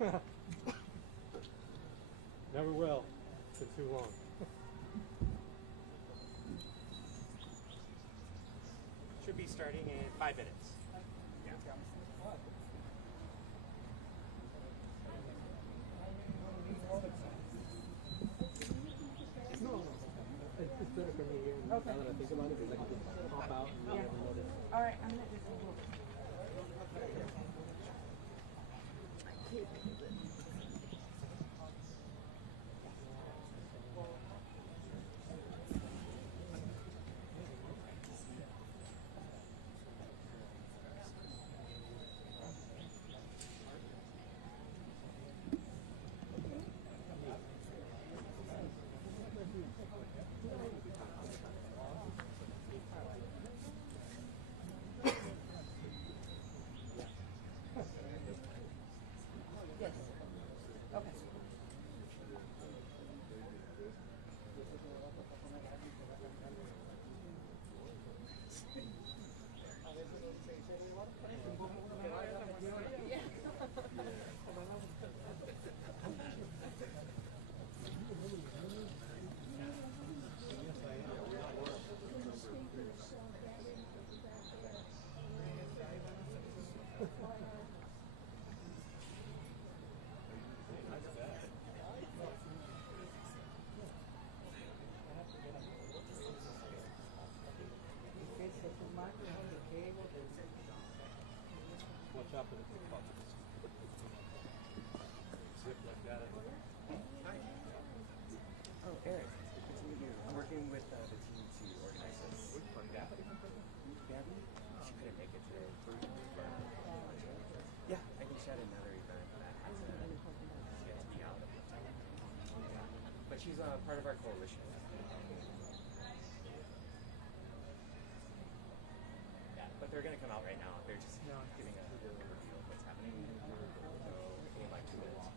Never will. It's been too long. Should be starting in 5 minutes. Yeah. No. It's better for me here. Now that I think about it, because I can just pop out and never notice. All right, I'm gonna just move. Yes. Okay. Watch out for the pickpockets. Zip like that. Oh, Eric. Good to meet you. I'm working with the team to organize this. Gabby? She couldn't make it today. Yeah, I think she had another event that has to be out. Yeah. But she's part of our coalition. Yeah, but they're going to come out right now. They're just giving a review of what's happening. So, in like 2 minutes.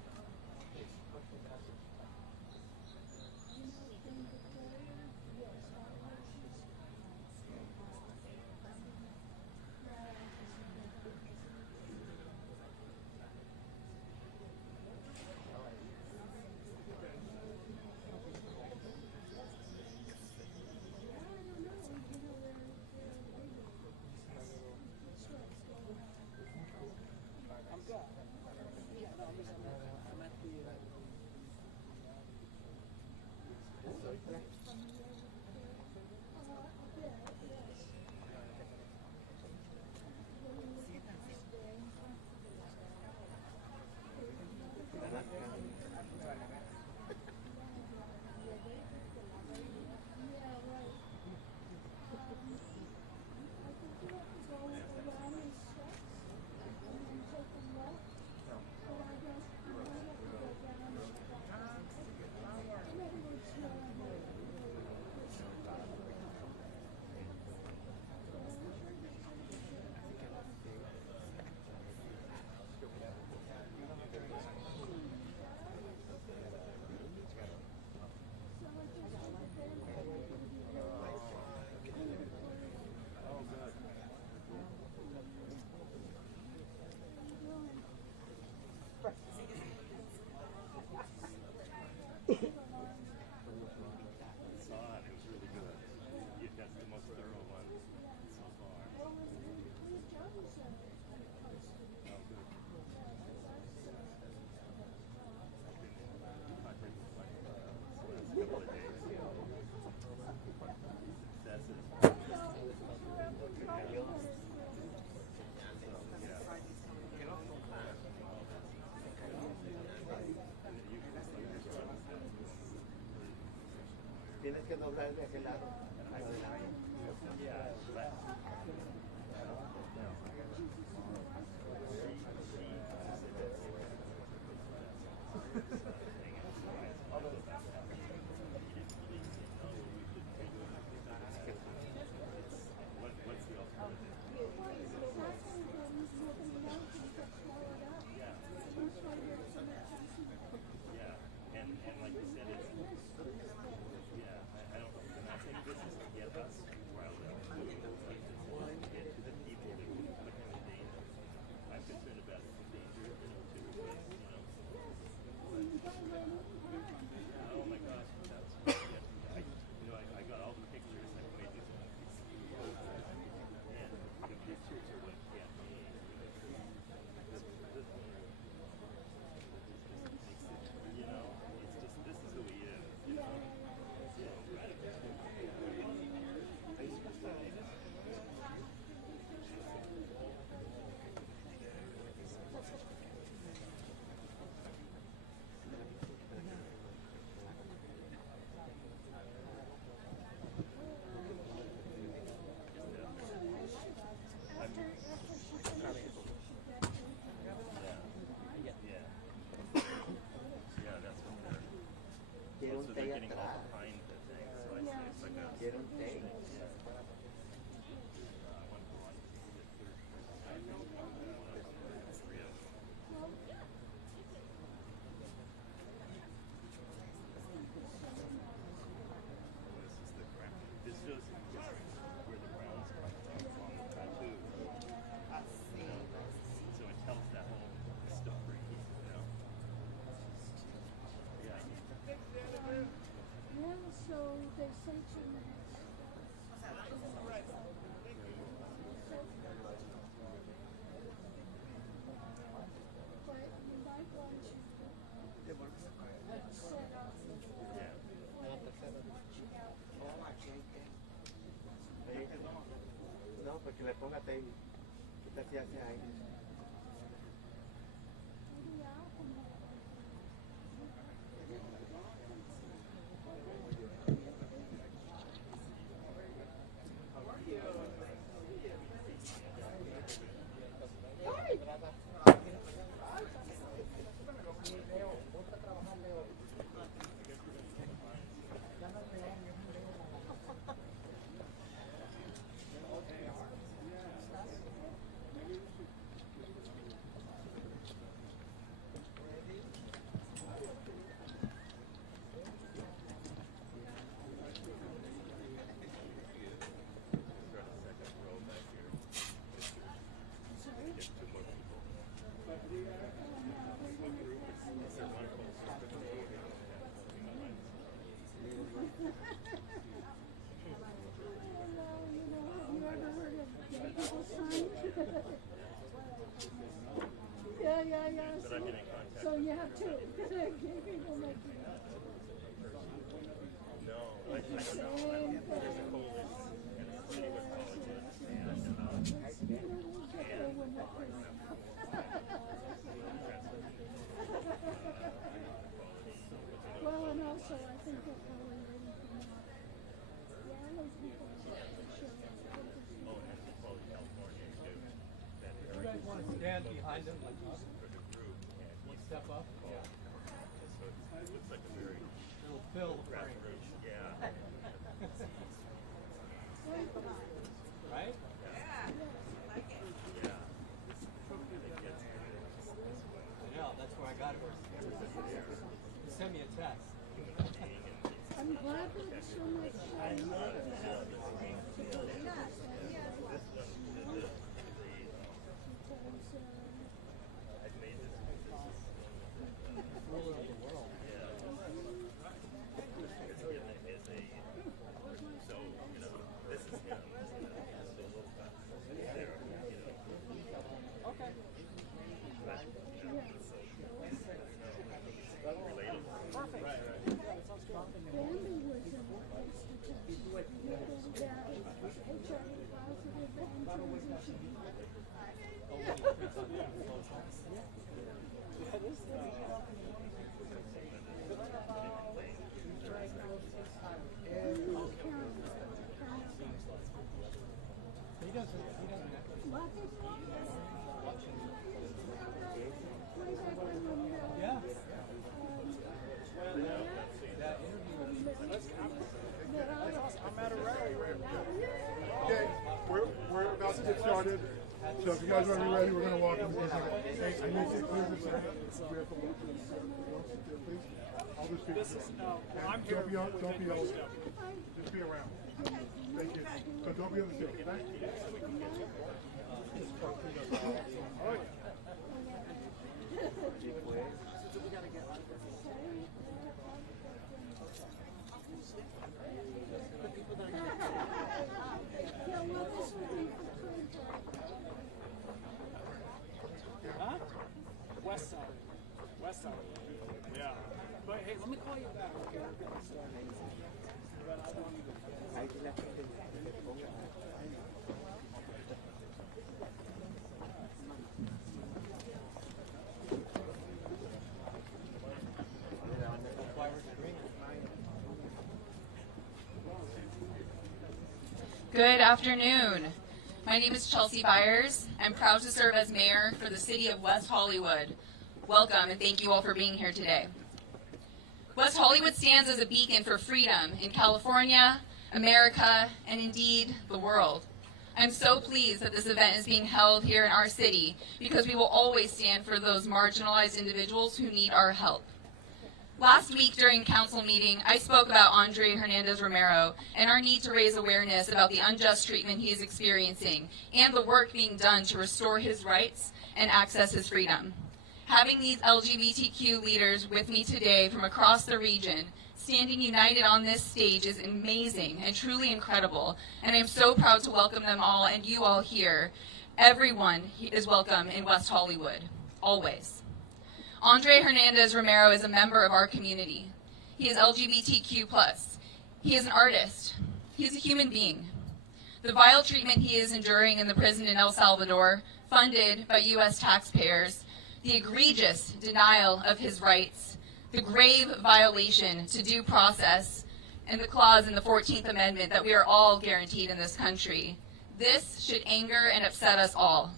Tienes que doblar de aquel lado. No, porque le ponga tape. ¿Qué tal si hace aire? Yeah. So you have two. People make you. Well, and also I think that probably ready for now. Yeah, those people You guys want to stand behind them like us? One step up? Yeah. It'll fill the frame. Right? I know, that's where I got it. Send me a text. I'm glad that it's so much. Ruler of the world. Okay. Perfect. Bambi was in the institution. HIV positive and transition. He doesn't Black people? Way back when Yeah. That interview I'm at a rally right now. Okay, we're about to get started. So if you guys want to be ready, we're going to walk in for a second. Hey, I need you to clear this area. We have to walk in. Don't sit there, please. I'll just speak. I'm here. Don't be over. Just be around. Thank you. So don't be on the stage, okay? All right. Yeah, well, this would be for print. Huh? West side. West side. Yeah. But hey, let me call you back. Okay, we're getting started. But I want you to. Ahí sí la gente le ponga. Good afternoon. My name is Chelsea Byers. I'm proud to serve as mayor for the city of West Hollywood. Welcome and thank you all for being here today. West Hollywood stands as a beacon for freedom in California, America, and indeed the world. I'm so pleased that this event is being held here in our city because we will always stand for those marginalized individuals who need our help. Last week during council meeting, I spoke about Andry Hernandez Romero and our need to raise awareness about the unjust treatment he is experiencing and the work being done to restore his rights and access his freedom. Having these LGBTQ leaders with me today from across the region standing united on this stage is amazing and truly incredible, and I'm so proud to welcome them all and you all here. Everyone is welcome in West Hollywood, always. Andry Hernandez Romero is a member of our community. He is LGBTQ+. He is an artist. He is a human being. The vile treatment he is enduring in the prison in El Salvador, funded by U.S. taxpayers, the egregious denial of his rights, the grave violation to due process, and the clause in the 14th Amendment that we are all guaranteed in this country. This should anger and upset us all.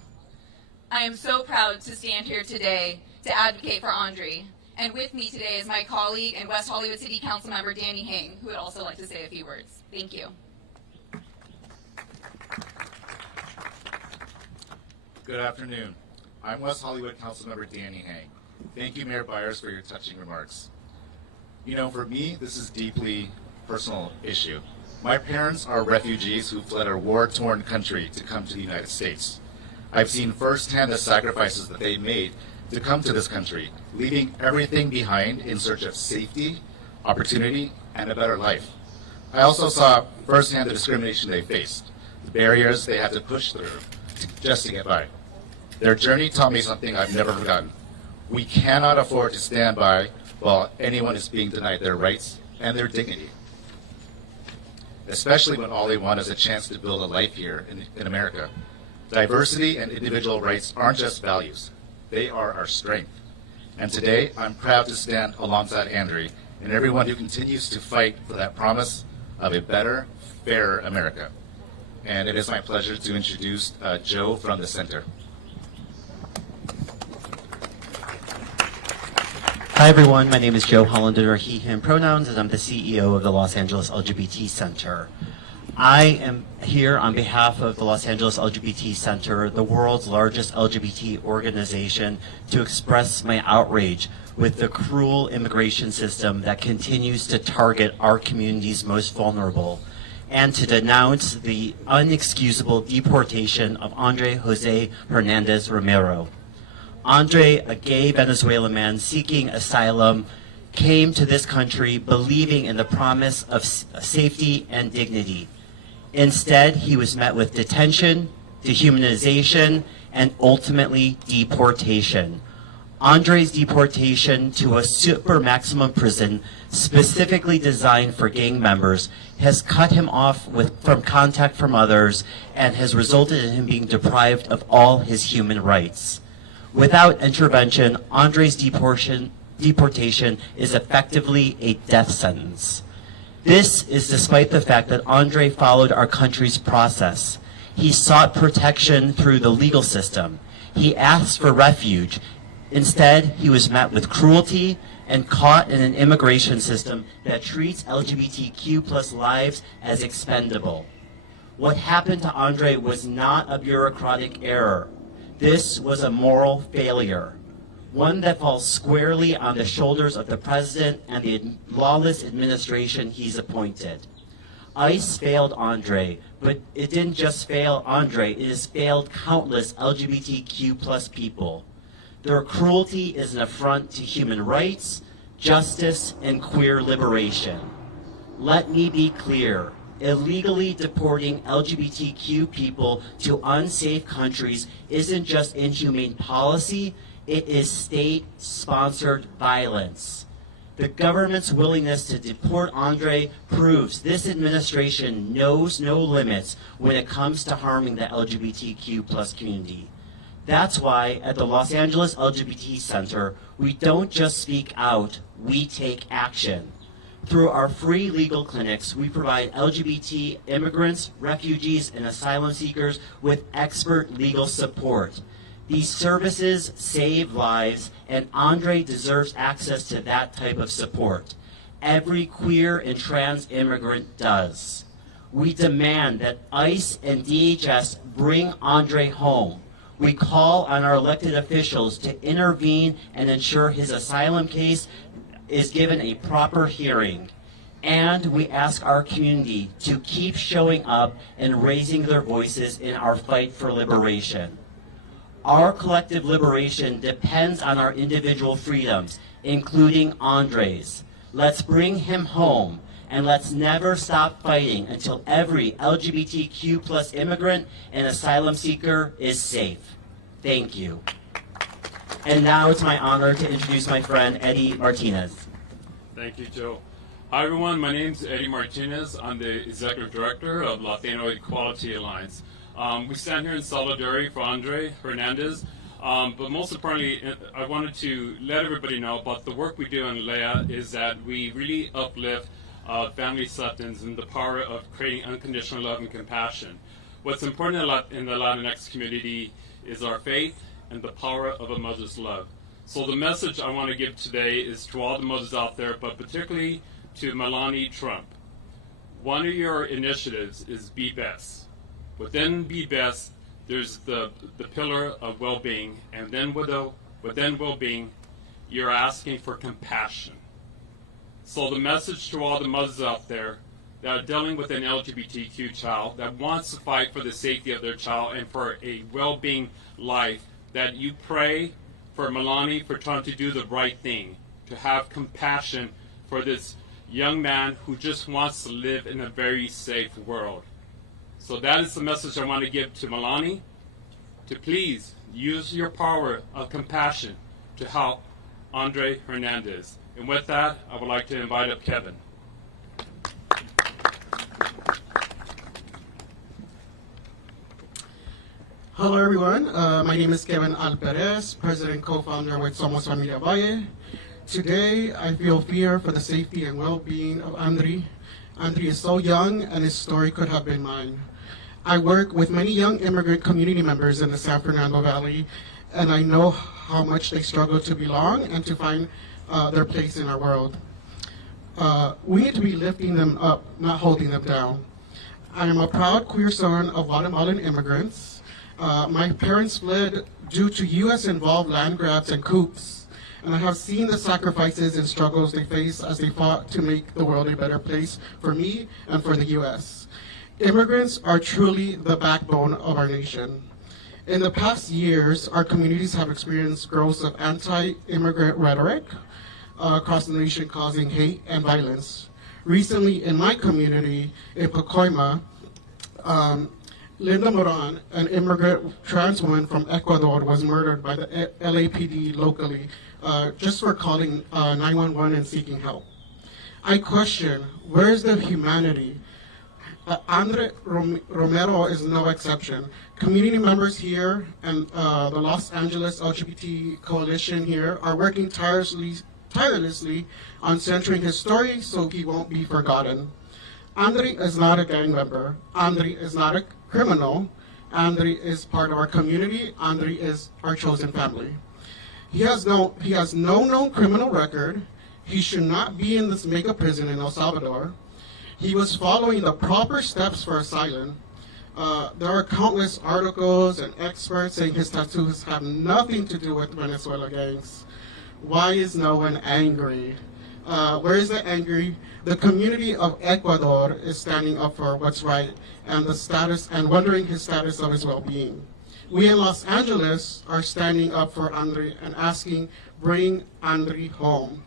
I am so proud to stand here today to advocate for Andry. And with me today is my colleague and West Hollywood City Council member Danny Hang, who would also like to say a few words. Thank you. Good afternoon. I'm West Hollywood Councilmember Danny Hang. Thank you, Mayor Byers, for your touching remarks. You know, for me, this is a deeply personal issue. My parents are refugees who fled a war-torn country to come to the United States. I've seen firsthand the sacrifices that they made to come to this country, leaving everything behind in search of safety, opportunity, and a better life. I also saw firsthand the discrimination they faced, the barriers they had to push through just to get by. Their journey taught me something I've never forgotten. We cannot afford to stand by while anyone is being denied their rights and their dignity, especially when all they want is a chance to build a life here in America. Diversity and individual rights aren't just values. They are our strength. And today, I'm proud to stand alongside Andry and everyone who continues to fight for that promise of a better, fairer America. And it is my pleasure to introduce Joe from the center. Hi everyone, my name is Joe Hollander, he, him pronouns, and I'm the CEO of the Los Angeles LGBT Center. I am here on behalf of the Los Angeles LGBT Center, the world's largest LGBT organization, to express my outrage with the cruel immigration system that continues to target our community's most vulnerable, and to denounce the unexcusable deportation of Andry Jose Hernandez Romero. Andry, a gay Venezuelan man seeking asylum, came to this country believing in the promise of safety and dignity. Instead, he was met with detention, dehumanization, and ultimately deportation. Andry's deportation to a super maximum prison specifically designed for gang members has cut him off from contact from others and has resulted in him being deprived of all his human rights. Without intervention, Andry's deportation is effectively a death sentence. This is despite the fact that Andry followed our country's process. He sought protection through the legal system. He asked for refuge. Instead, he was met with cruelty and caught in an immigration system that treats LGBTQ+ lives as expendable. What happened to Andry was not a bureaucratic error. This was a moral failure, one that falls squarely on the shoulders of the president and the lawless administration he's appointed. ICE failed Andry, but it didn't just fail Andry, it has failed countless LGBTQ+ people. Their cruelty is an affront to human rights, justice, and queer liberation. Let me be clear. Illegally deporting LGBTQ people to unsafe countries isn't just inhumane policy, it is state-sponsored violence. The government's willingness to deport Andry proves this administration knows no limits when it comes to harming the LGBTQ+ community. That's why at the Los Angeles LGBT Center, we don't just speak out, we take action. Through our free legal clinics, we provide LGBT immigrants, refugees, and asylum seekers with expert legal support. These services save lives, and Andry deserves access to that type of support. Every queer and trans immigrant does. We demand that ICE and DHS bring Andry home. We call on our elected officials to intervene and ensure his asylum case is given a proper hearing. And we ask our community to keep showing up and raising their voices in our fight for liberation. Our collective liberation depends on our individual freedoms, including Andry's. Let's bring him home, and let's never stop fighting until every LGBTQ plus immigrant and asylum seeker is safe. Thank you. And now it's my honor to introduce my friend Eddie Martinez. Thank you, Joe. Hi, everyone. My name is Eddie Martinez. I'm the Executive Director of Latino Equality Alliance. We stand here in solidarity for Andry Hernandez, but most importantly, I wanted to let everybody know about the work we do in LEA is that we really uplift family acceptance and the power of creating unconditional love and compassion. What's important in the Latinx community is our faith and the power of a mother's love. So the message I want to give today is to all the mothers out there, but particularly to Melania Trump. One of your initiatives is Be Best. Within Be Best, there's the pillar of well-being, and then within well-being, you're asking for compassion. So the message to all the mothers out there that are dealing with an LGBTQ child, that wants to fight for the safety of their child and for a well-being life, that you pray for Melania for trying to do the right thing, to have compassion for this young man who just wants to live in a very safe world. So that is the message I want to give to Melania, to please use your power of compassion to help Andry Hernandez. And with that, I would like to invite up Kevin. Hello everyone, my name is Kevin Alperez, President co-founder with Somos Familia Valle. Today, I feel fear for the safety and well-being of Andry. Andry is so young and his story could have been mine. I work with many young immigrant community members in the San Fernando Valley, and I know how much they struggle to belong and to find their place in our world. We need to be lifting them up, not holding them down. I am a proud queer son of Guatemalan immigrants. My parents fled due to U.S.-involved land grabs and coups, and I have seen the sacrifices and struggles they face as they fought to make the world a better place for me and for the U.S. Immigrants are truly the backbone of our nation. In the past years, our communities have experienced growth of anti-immigrant rhetoric across the nation, causing hate and violence. Recently, in my community, in Pacoima, Linda Moran, an immigrant trans woman from Ecuador, was murdered by the LAPD locally just for calling 911 and seeking help. I question, where is the humanity? Andry Romero is no exception. Community members here and the Los Angeles LGBT Coalition here are working tirelessly on centering his story so he won't be forgotten. Andry is not a gang member. Andry is not a criminal. Andry is part of our community. Andry is our chosen family. He has no known criminal record. He should not be in this mega prison in El Salvador. He was following the proper steps for asylum. There are countless articles and experts saying his tattoos have nothing to do with Venezuela gangs. Why is no one angry? Where is the angry? The community of Ecuador is standing up for what's right and the status and wondering his status of his well-being. We in Los Angeles are standing up for Andry and asking, bring Andry home.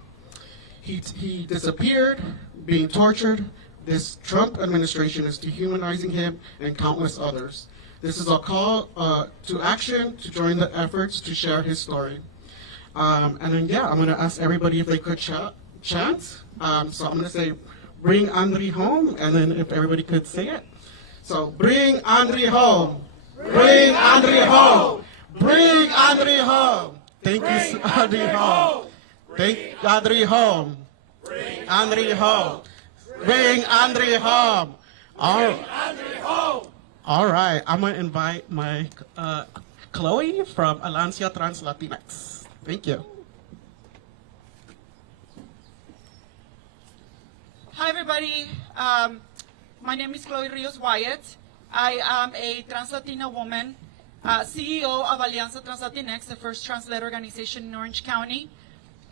He disappeared, being tortured. This Trump administration is dehumanizing him and countless others. This is a call to action to join the efforts to share his story. And then, yeah, I'm going to ask everybody if they could chant. So I'm going to say, bring Andry home, and then if everybody could say it. So, bring Andry home. Bring Andry home. Bring Andry home. Thank you, Andry home. Thank Andry home. Bring Andry home. Bring Andry home. All right, I'm going to invite my Chloe from Alancia Trans Latinx. Thank you. Hi, everybody. My name is Chloe Rios Wyatt. I am a trans Latina woman, CEO of Alianza Trans Latinx, the first trans-led organization in Orange County.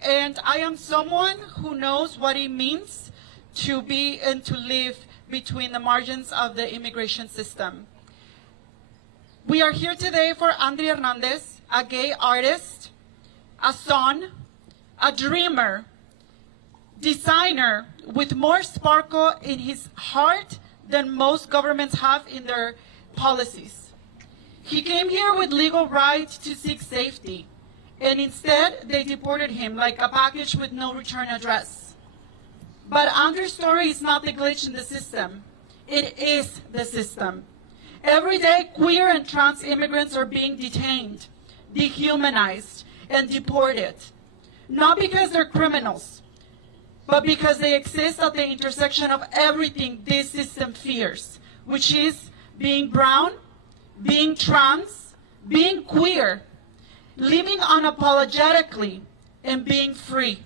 And I am someone who knows what it means to be and to live between the margins of the immigration system. We are here today for Andry Hernandez, a gay artist, a son, a dreamer, designer with more sparkle in his heart than most governments have in their policies. He came here with legal right to seek safety, and instead they deported him like a package with no return address. But Andry's story is not the glitch in the system. It is the system. Every day, queer and trans immigrants are being detained, dehumanized, and deported. Not because they're criminals, but because they exist at the intersection of everything this system fears, which is being brown, being trans, being queer, living unapologetically, and being free.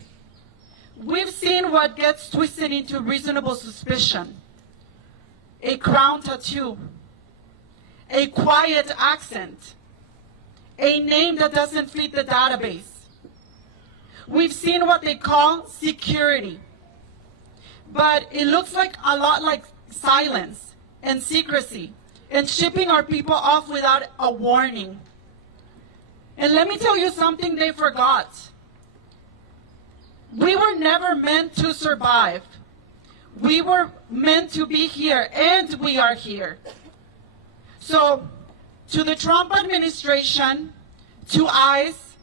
We've seen what gets twisted into reasonable suspicion. A crown tattoo, a quiet accent, a name that doesn't fit the database. We've seen what they call security, but it looks like a lot like silence and secrecy and shipping our people off without a warning. And let me tell you something they forgot. We were never meant to survive. We were meant to be here, and we are here. So, to the Trump administration, to ICE,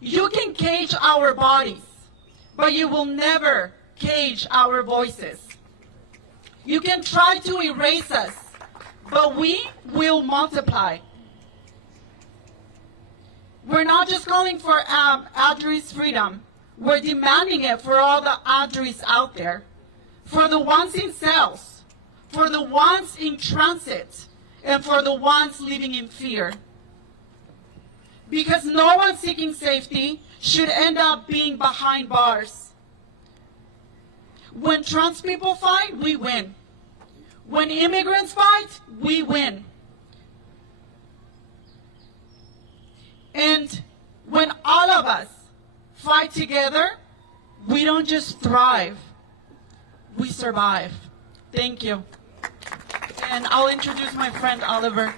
you can cage our bodies, but you will never cage our voices. You can try to erase us, but we will multiply. We're not just calling for Andry's freedom. We're demanding it for all the Andrys out there, for the ones in cells, for the ones in transit, and for the ones living in fear. Because no one seeking safety should end up being behind bars. When trans people fight, we win. When immigrants fight, we win. And when all of us fight together, we don't just thrive, we survive. Thank you. And I'll introduce my friend Oliver.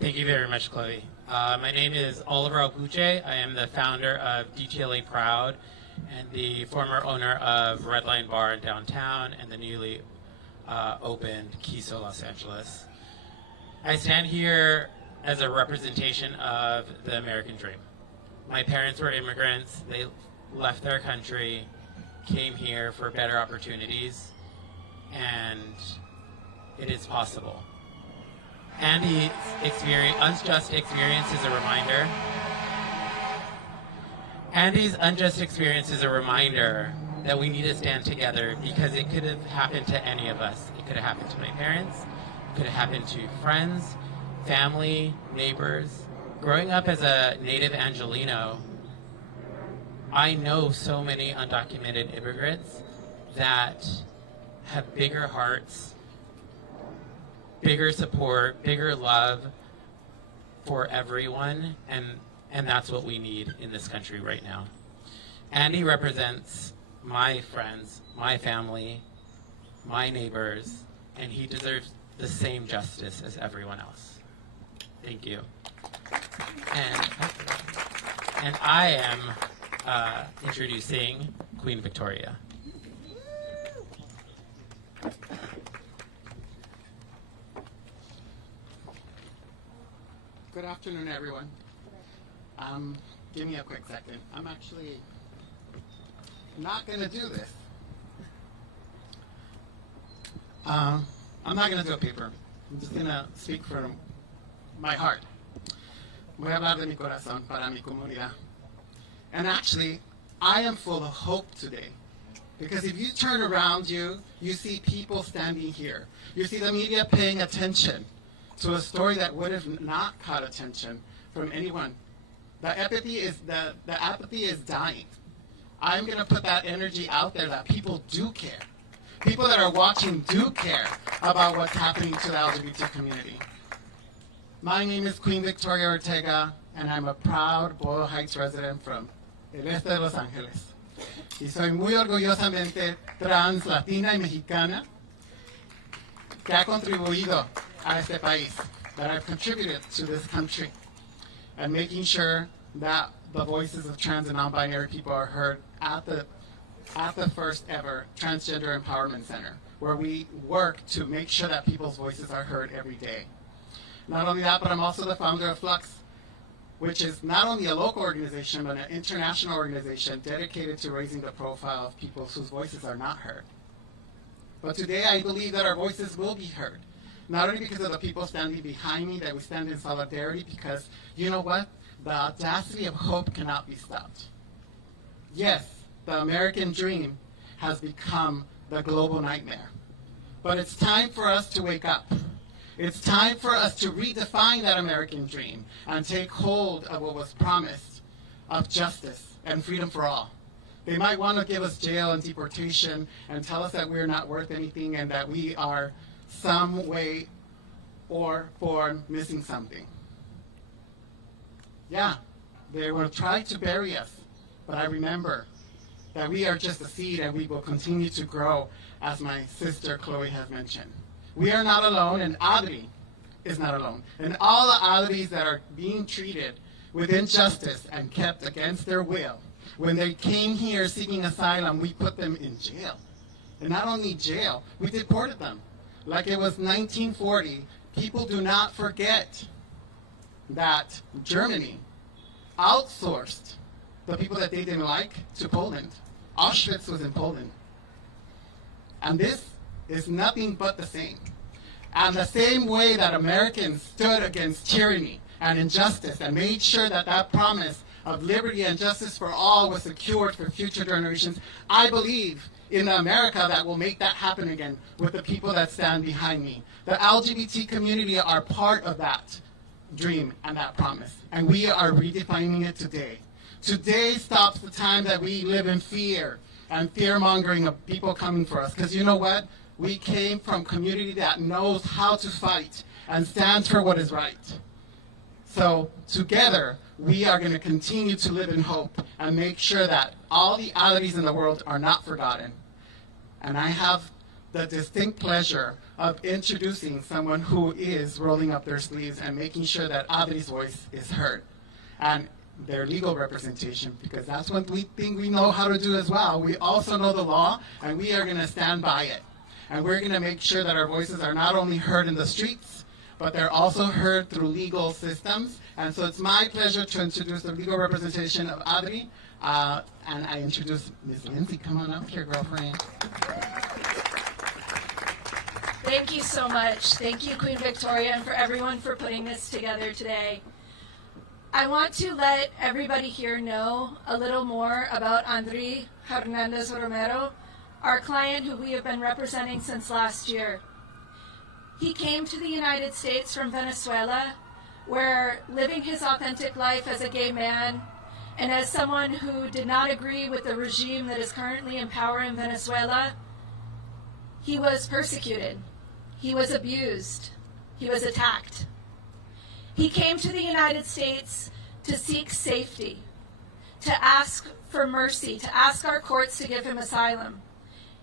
Thank you very much, Chloe. My name is Oliver Alpuche. I am the founder of DTLA Proud and the former owner of Redline Bar in downtown and the newly opened Quiso Los Angeles. I stand here as a representation of the American dream. My parents were immigrants. They left their country, came here for better opportunities, and it is possible. Andy's unjust experience is a reminder. Andy's unjust experience is a reminder that we need to stand together because it could have happened to any of us. It could have happened to my parents. It could have happened to friends, family, neighbors. Growing up as a native Angelino, I know so many undocumented immigrants that have bigger hearts, bigger support, bigger love for everyone, and that's what we need in this country right now. Andy represents my friends, my family, my neighbors, and he deserves the same justice as everyone else. Thank you. And I am introducing Queen Victoria. Good afternoon, everyone. Give me a quick second. I'm actually not going to do this. I'm not going to do a paper. I'm just going to speak from my heart. Voy a hablar de mi corazón para mi comunidad. And actually, I am full of hope today. Because if you turn around you see people standing here. You see the media paying attention to a story that would have not caught attention from anyone. The apathy is dying. I'm going to put that energy out there that people do care. People that are watching do care about what's happening to the LGBT community. My name is Queen Victoria Ortega, and I'm a proud Boyle Heights resident from el este de Los Ángeles. Y soy muy orgullosamente trans, latina y mexicana que ha contribuido a este país, that I've contributed to this country, and making sure that the voices of trans and non-binary people are heard at the first ever Transgender Empowerment Center, where we work to make sure that people's voices are heard every day. Not only that, but I'm also the founder of Flux, which is not only a local organization, but an international organization dedicated to raising the profile of people whose voices are not heard. But today I believe that our voices will be heard, not only because of the people standing behind me, that we stand in solidarity, because you know what? The audacity of hope cannot be stopped. Yes, the American dream has become the global nightmare. But it's time for us to wake up. It's time for us to redefine that American dream and take hold of what was promised of justice and freedom for all. They might want to give us jail and deportation and tell us that we're not worth anything and that we are some way or form missing something. Yeah, they will try to bury us, but I remember that we are just a seed and we will continue to grow, as my sister Chloe has mentioned. We are not alone, and Andry is not alone. And all the Andrys that are being treated with injustice and kept against their will, when they came here seeking asylum, we put them in jail. And not only jail, we deported them. Like it was 1940, people do not forget that Germany outsourced the people that they didn't like to Poland. Auschwitz was in Poland. And this is nothing but the same. And the same way that Americans stood against tyranny and injustice and made sure that that promise of liberty and justice for all was secured for future generations, I believe in America that will make that happen again with the people that stand behind me. The LGBT community are part of that dream and that promise, and we are redefining it today. Today stops the time that we live in fear and fear-mongering of people coming for us, because you know what? We came from a community that knows how to fight and stands for what is right. So together, we are going to continue to live in hope and make sure that all the oddities in the world are not forgotten. And I have the distinct pleasure of introducing someone who is rolling up their sleeves and making sure that Andry's voice is heard. And their legal representation, because that's one thing we know how to do as well. We also know the law, and we are going to stand by it. And we're going to make sure that our voices are not only heard in the streets, but they're also heard through legal systems. And so it's my pleasure to introduce the legal representation of Andry. And I introduce Ms. Lindsay. Come on up here, girlfriend. Thank you so much. Thank you, Queen Victoria, and for everyone for putting this together today. I want to let everybody here know a little more about Andry Hernandez Romero, our client who we have been representing since last year. He came to the United States from Venezuela, where living his authentic life as a gay man and as someone who did not agree with the regime that is currently in power in Venezuela, he was persecuted, he was abused, he was attacked. He came to the United States to seek safety, to ask for mercy, to ask our courts to give him asylum.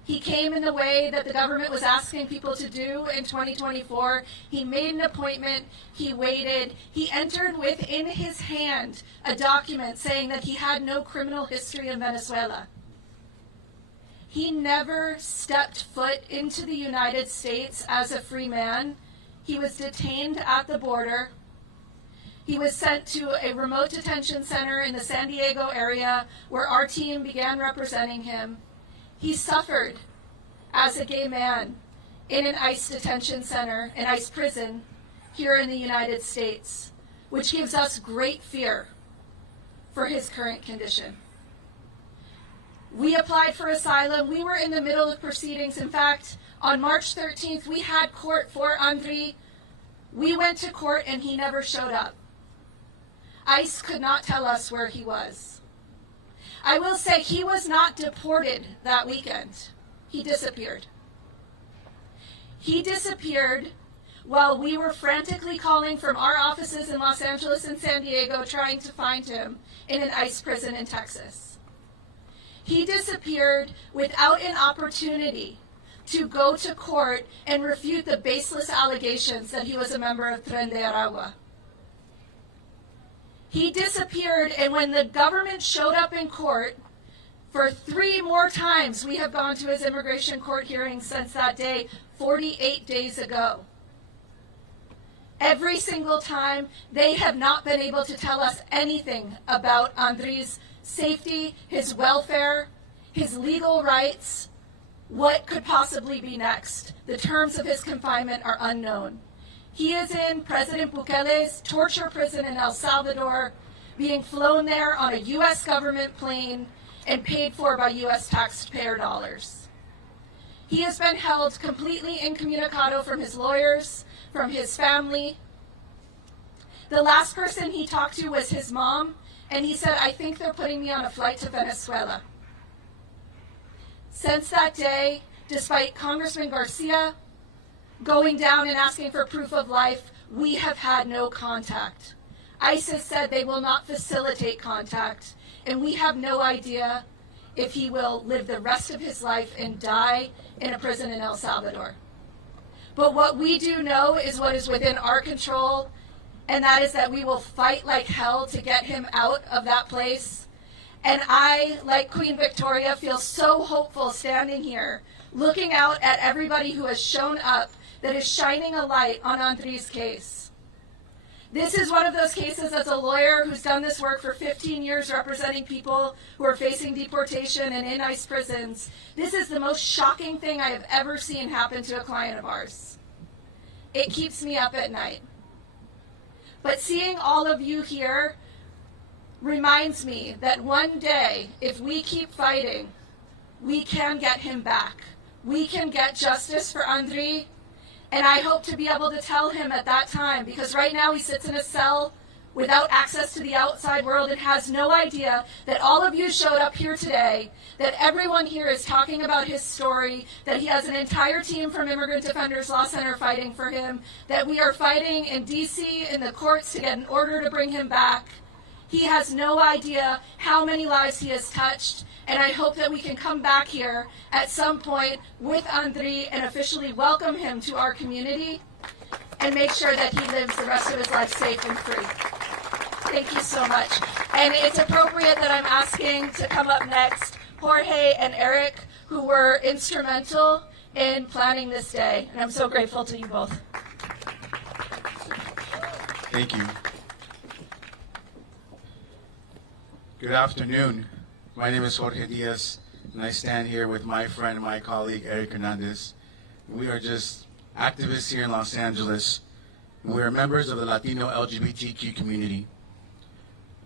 He came in the way that the government was asking people to do in 2024. He made an appointment, he waited, he entered within his hand a document saying that he had no criminal history in Venezuela. He never stepped foot into the United States as a free man. He was detained at the border. He was sent to a remote detention center in the San Diego area where our team began representing him. He suffered as a gay man in an ICE detention center, an ICE prison here in the United States, which gives us great fear for his current condition. We applied for asylum. We were in the middle of proceedings. In fact, on March 13th, we had court for Andry. We went to court and he never showed up. ICE could not tell us where he was. I will say he was not deported that weekend. He disappeared. He disappeared while we were frantically calling from our offices in Los Angeles and San Diego trying to find him in an ICE prison in Texas. He disappeared without an opportunity to go to court and refute the baseless allegations that he was a member of Tren de Aragua. He disappeared, and when the government showed up in court, for 3 more times we have gone to his immigration court hearings since that day, 48 days ago. Every single time, they have not been able to tell us anything about Andry's safety, his welfare, his legal rights, what could possibly be next. The terms of his confinement are unknown. He is in President Bukele's torture prison in El Salvador, being flown there on a U.S. government plane and paid for by U.S. taxpayer dollars. He has been held completely incommunicado from his lawyers, from his family. The last person he talked to was his mom, and he said, "I think they're putting me on a flight to Venezuela." Since that day, despite Congressman Garcia going down and asking for proof of life, we have had no contact. ICE said they will not facilitate contact, and we have no idea if he will live the rest of his life and die in a prison in El Salvador. But what we do know is what is within our control, and that is that we will fight like hell to get him out of that place. And I, like Queen Victoria, feel so hopeful standing here, looking out at everybody who has shown up that is shining a light on Andry's case. This is one of those cases as a lawyer who's done this work for 15 years representing people who are facing deportation and in ICE prisons. This is the most shocking thing I have ever seen happen to a client of ours. It keeps me up at night. But seeing all of you here reminds me that one day, if we keep fighting, we can get him back. We can get justice for Andry, and I hope to be able to tell him at that time, because right now he sits in a cell without access to the outside world and has no idea that all of you showed up here today, that everyone here is talking about his story, that he has an entire team from Immigrant Defenders Law Center fighting for him, that we are fighting in DC in the courts to get an order to bring him back. He has no idea how many lives he has touched, and I hope that we can come back here at some point with Andry and officially welcome him to our community and make sure that he lives the rest of his life safe and free. Thank you so much. And it's appropriate that I'm asking to come up next Jorge and Eric, who were instrumental in planning this day, and I'm so grateful to you both. Thank you. Good afternoon. My name is Jorge Diaz, and I stand here with my friend and my colleague, Andry Hernandez. We are just activists here in Los Angeles. We are members of the Latino LGBTQ community.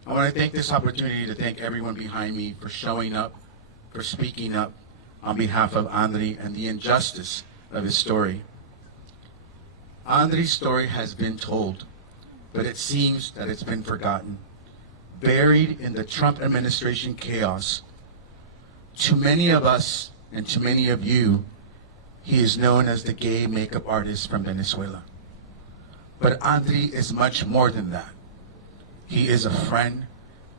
I want to take this opportunity to thank everyone behind me for showing up, for speaking up on behalf of Andry and the injustice of his story. Andry's story has been told, but it seems that it's been forgotten. Buried in the Trump administration chaos, to many of us and to many of you, he is known as the gay makeup artist from Venezuela. But Andry is much more than that. He is a friend,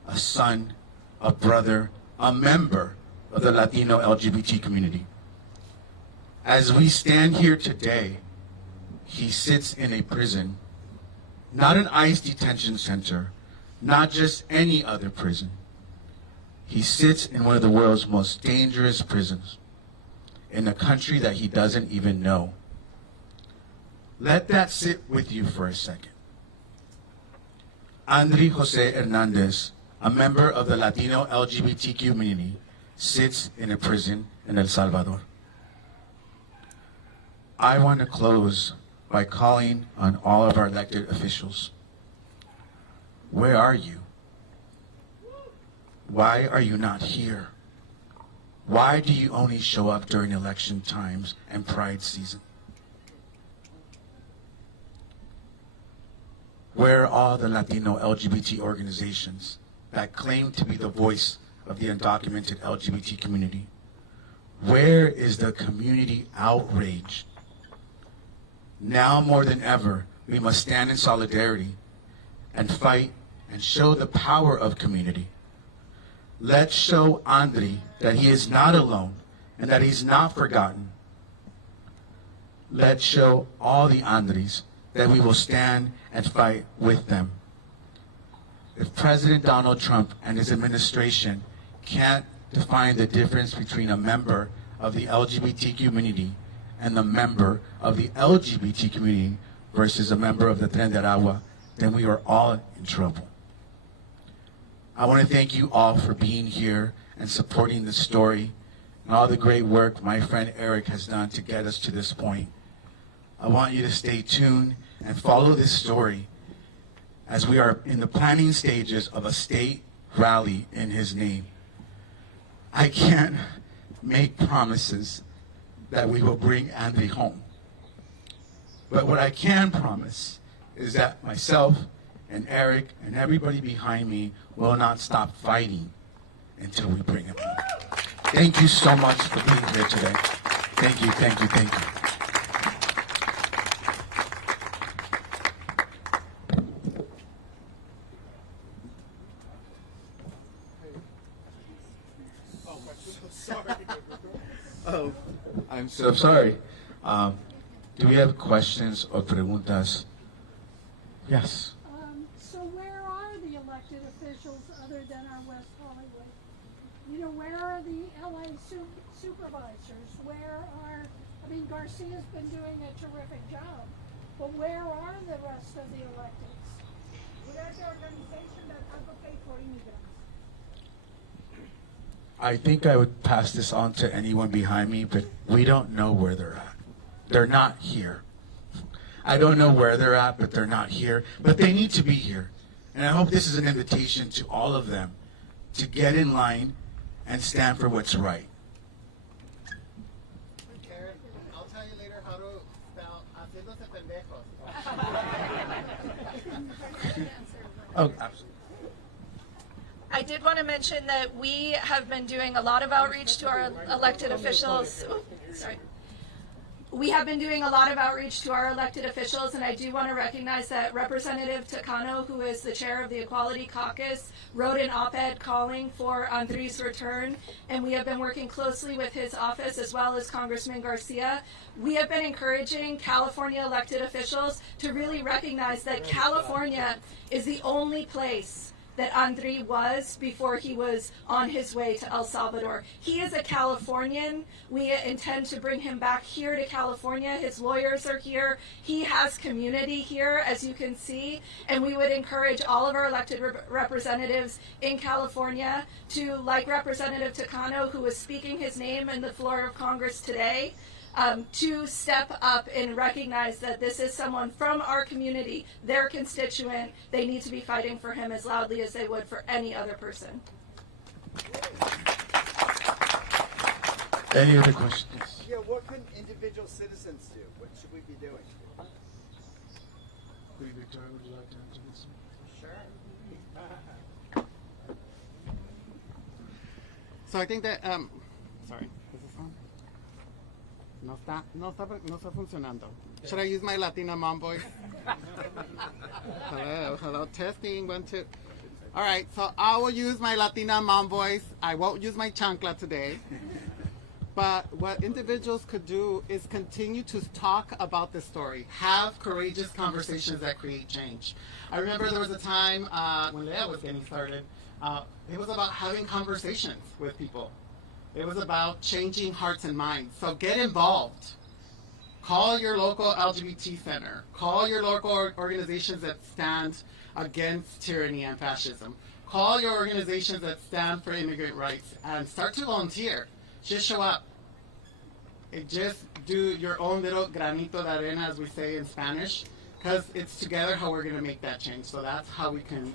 a son, a brother, a member of the Latino LGBT community. As we stand here today, he sits in a prison, not an ICE detention center, not just any other prison. He sits in one of the world's most dangerous prisons, in a country that he doesn't even know. Let that sit with you for a second. Andry Jose Hernandez, a member of the Latino LGBTQ community, sits in a prison in El Salvador. I want to close by calling on all of our elected officials. Where are you? Why are you not here? Why do you only show up during election times and Pride season? Where are all the Latino LGBT organizations that claim to be the voice of the undocumented LGBT community? Where is the community outrage? Now more than ever, we must stand in solidarity and fight and show the power of community. Let's show Andry that he is not alone and that he's not forgotten. Let's show all the Andrys that we will stand and fight with them. if President Donald Trump and his administration can't define the difference between a member of the LGBT community and the member of the LGBT community versus a member of the Tren de Aragua, then we are all in trouble. I want to thank you all for being here and supporting the story and all the great work my friend Eric has done to get us to this point. I want you to stay tuned and follow this story as we are in the planning stages of a state rally in his name. I can't make promises that we will bring Andry home. But what I can promise is that myself and Eric and everybody behind me will not stop fighting until we bring him home. Thank you so much for being here today. Thank you, thank you, thank you. Oh, I'm so sorry. Do we have questions or preguntas? Yes. So where are the elected officials other than our West Hollywood? You know, where are the LA supervisors? Where are, I mean, Garcia's been doing a terrific job, but where are the rest of the electeds? Where's the organization that advocate for immigrants? I think I would pass this on to anyone behind me, but we don't know where they're at. They're not here. I don't know where they're at, but they're not here. But they need to be here. And I hope this is an invitation to all of them to get in line and stand for what's right. Karen, I'll tell you later how to spell haciéndose pendejos. Oh, absolutely. I did want to mention that we have been doing a lot of outreach to our elected officials. Oh, sorry. We have been doing a lot of outreach to our elected officials, and I do want to recognize that Representative Takano, who is the chair of the Equality Caucus, wrote an op-ed calling for Andry's return, and we have been working closely with his office as well as Congressman Garcia. We have been encouraging California elected officials to really recognize that California is the only place that Andry was before he was on his way to El Salvador. He is a Californian. We intend to bring him back here to California. His lawyers are here. He has community here, as you can see, and we would encourage all of our elected representatives in California to, like Representative Takano, who is speaking his name in the floor of Congress today, to step up and recognize that this is someone from our community, their constituent. They need to be fighting for him as loudly as they would for any other person. Any other questions? Yeah, what can individual citizens do? What should we be doing? Victoria, would you like to answer this? Sure. So I think that, sorry, is this on? No está funcionando. Should I use my Latina mom voice? Hello, testing, 1, 2. All right, so I will use my Latina mom voice. I won't use my chancla today. But what individuals could do is continue to talk about this story. Have courageous conversations that create change. I remember there was a time when Leah was getting started, it was about having conversations with people. It was about changing hearts and minds. So get involved. Call your local LGBT center. Call your local organizations that stand against tyranny and fascism. Call your organizations that stand for immigrant rights and start to volunteer. Just show up. Just do your own little granito de arena, as we say in Spanish, because it's together how we're going to make that change. So that's how we can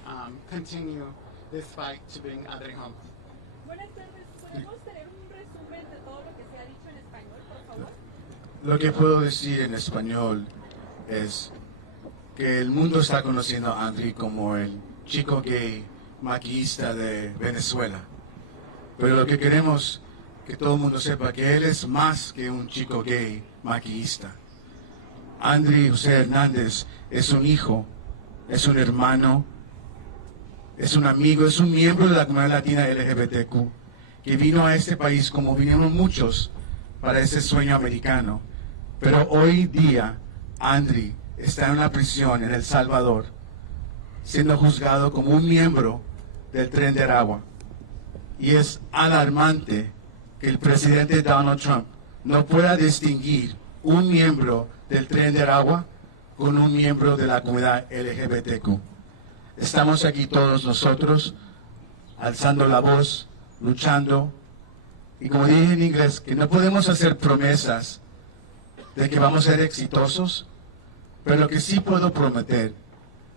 continue this fight to bring Andry home. Lo que puedo decir en español es que el mundo está conociendo a Andry como el chico gay maquillista de Venezuela. Pero lo que queremos que todo el mundo sepa que él es más que un chico gay maquillista. Andry Hernandez es un hijo, es un hermano, es un amigo, es un miembro de la comunidad latina LGBTQ que vino a este país como vinieron muchos para ese sueño americano. Pero hoy día Andry está en una prisión en El Salvador siendo juzgado como un miembro del Tren de Aragua. Y es alarmante que el presidente Donald Trump no pueda distinguir un miembro del Tren de Aragua con un miembro de la comunidad LGBTQ. Estamos aquí todos nosotros, alzando la voz, luchando, y como dije en inglés, que no podemos hacer promesas de que vamos a ser exitosos, pero lo que sí puedo prometer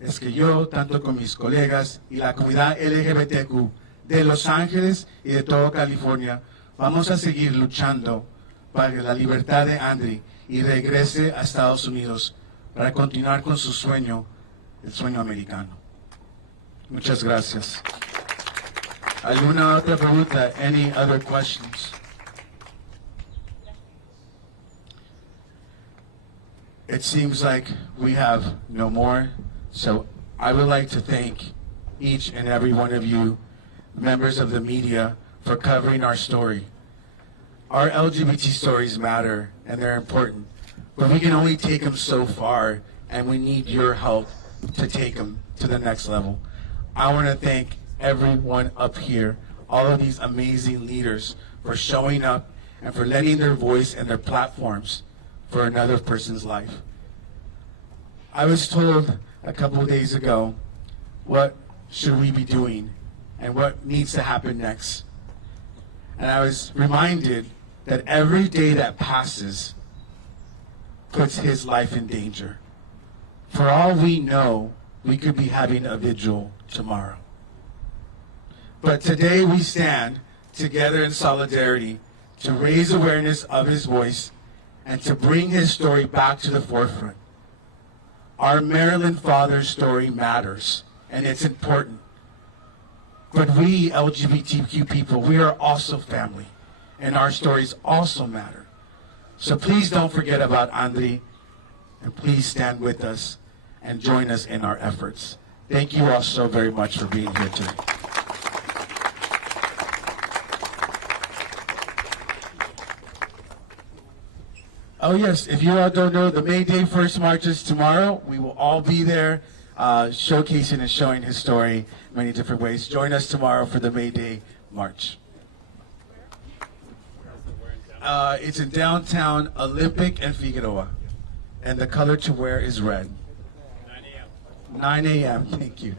es que yo, tanto con mis colegas y la comunidad LGBTQ de Los Ángeles y de toda California, vamos a seguir luchando para que la libertad de Andry y regrese a Estados Unidos para continuar con su sueño, el sueño americano. Muchas gracias. ¿Alguna otra pregunta? Any other questions? It seems like we have no more, so I would like to thank each and every one of you, members of the media, for covering our story. Our LGBT stories matter and they're important, but we can only take them so far, and we need your help to take them to the next level. I want to thank everyone up here, all of these amazing leaders, for showing up and for letting their voice and their platforms for another person's life. I was told a couple of days ago, what should we be doing and what needs to happen next? And I was reminded that every day that passes puts his life in danger. For all we know, we could be having a vigil tomorrow. But today we stand together in solidarity to raise awareness of his voice and to bring his story back to the forefront. Our Maryland father's story matters, and it's important. But we LGBTQ people, we are also family, and our stories also matter. So please don't forget about Andry, and please stand with us and join us in our efforts. Thank you all so very much for being here today. Oh yes, if you all don't know, the May Day First March is tomorrow. We will all be there showcasing and showing his story in many different ways. Join us tomorrow for the May Day March. It's in downtown Olympic and Figueroa, and the color to wear is red. 9 a.m. 9 a.m. Thank you.